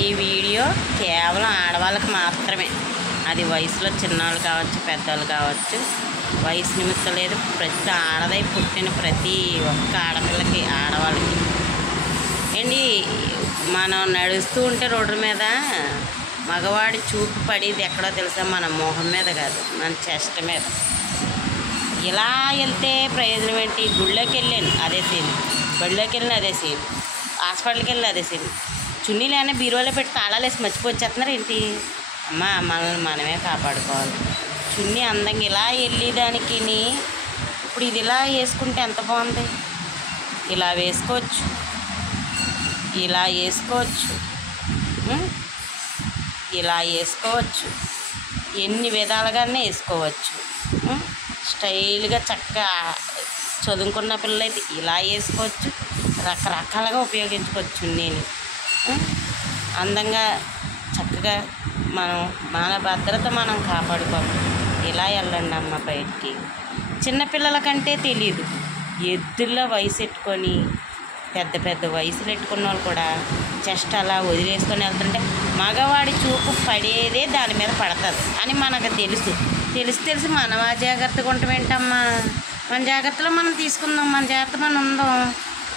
ఈ వీడియో కేవలం ఆడవాళ్ళకి మాత్రమే. అది వయసులో చిన్నవాళ్ళు కావచ్చు, పెద్దవాళ్ళు కావచ్చు, వయసు నిమిత్తం లేదు. ప్రతి ఆడదై పుట్టిన ప్రతి ఒక్క ఆడపిల్లకి, ఆడవాళ్ళకి ఏంటి, మనం నడుస్తూ ఉంటే రోడ్డు మీద మగవాడి చూపు పడేది ఎక్కడో తెలుసా? మన మొహం మీద కాదు, మన చెస్ట్ మీద. ఇలా వెళ్తే ప్రయోజనం ఏంటి? గుళ్ళోకి వెళ్ళాను అదే సీన్, బడిలోకి వెళ్ళిన అదే సీన్, హాస్పిటల్కి వెళ్ళిన అదే సీన్. చున్నీలు అయినా బీరువాలో పెట్టి తాళాలు వేసి మర్చిపోచ్చేస్తున్నారు ఏంటి? అమ్మ, మనల్ని మనమే కాపాడుకోవాలి. చున్నీ అందంగా ఇలా వెళ్ళేదానికి ఇప్పుడు ఇది ఇలా వేసుకుంటే ఎంత బాగుంది. ఇలా వేసుకోవచ్చు, ఇలా వేసుకోవచ్చు, ఇలా వేసుకోవచ్చు, ఎన్ని విధాలుగానే వేసుకోవచ్చు. స్టైల్గా చక్కగా చదువుకున్న పిల్లలైతే ఇలా వేసుకోవచ్చు, రకరకాలుగా ఉపయోగించుకోవచ్చు చున్నీని. అందంగా చక్కగా మన భద్రత మనం కాపాడుకోవాలి. ఇలా వెళ్ళండి అమ్మ బయటికి. చిన్నపిల్లల కంటే తెలియదు, ఎద్దుల్లో వయసు ఎట్టుకొని పెద్ద పెద్ద వయసులు ఎట్టుకున్న వాళ్ళు కూడా చెస్ట్ అలా వదిలేసుకొని వెళ్తుంటే మగవాడి చూపు పడేదే దాని మీద పడుతుంది అని మనకు తెలిసి మనం ఆ జాగ్రత్తగా ఉంటాం ఏంటమ్మా? మన జాగ్రత్తలో మనం తీసుకుందాం, మన జాగ్రత్త మనం ఉందాం.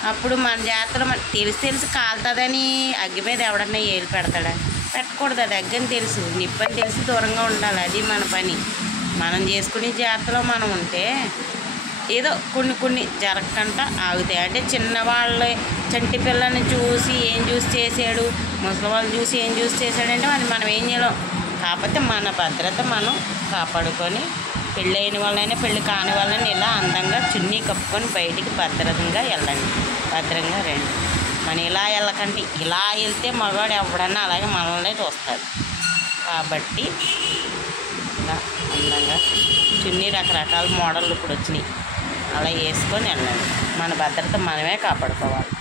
అప్పుడు మన జాగ్రత్తలో తెలిసి కాలుతుందని అగ్గి మీద ఎవడన్నా ఏలు పెడతాడా? పెట్టకూడదు. అది అగ్గని తెలుసు, నిప్పని తెలిసి దూరంగా ఉండాలి. అది మన పని. మనం చేసుకునే జాగ్రత్తలో మనం ఉంటే ఏదో కొన్ని జరగకుండా ఆగుతాయి. అంటే చిన్నవాళ్ళు చంటి పిల్లని చూసి ఏం చూసి చేసాడు, ముసలి వాళ్ళు చూసి ఏం చూసి చేశాడంటే అది మనం ఏం చేయలేం. కాకపోతే మన భద్రత మనం కాపాడుకొని, పెళ్ళైన వాళ్ళైనా పెళ్ళి కాని వాళ్ళని ఇలా అందంగా చున్నీ కప్పుకొని బయటికి భద్రంగా వెళ్ళండి, భద్రంగా రండి. మనం ఇలా వెళ్ళకంటే ఇలా వెళ్తే మగవాడు ఎవడన్నా అలాగే మనల్ని చూస్తాడు. కాబట్టి ఇలా అందంగా చున్నీ రకరకాల మోడళ్ళు ఇప్పుడు వచ్చినాయి, అలా వేసుకొని వెళ్ళండి. మన భద్రత మనమే కాపాడుకోవాలి.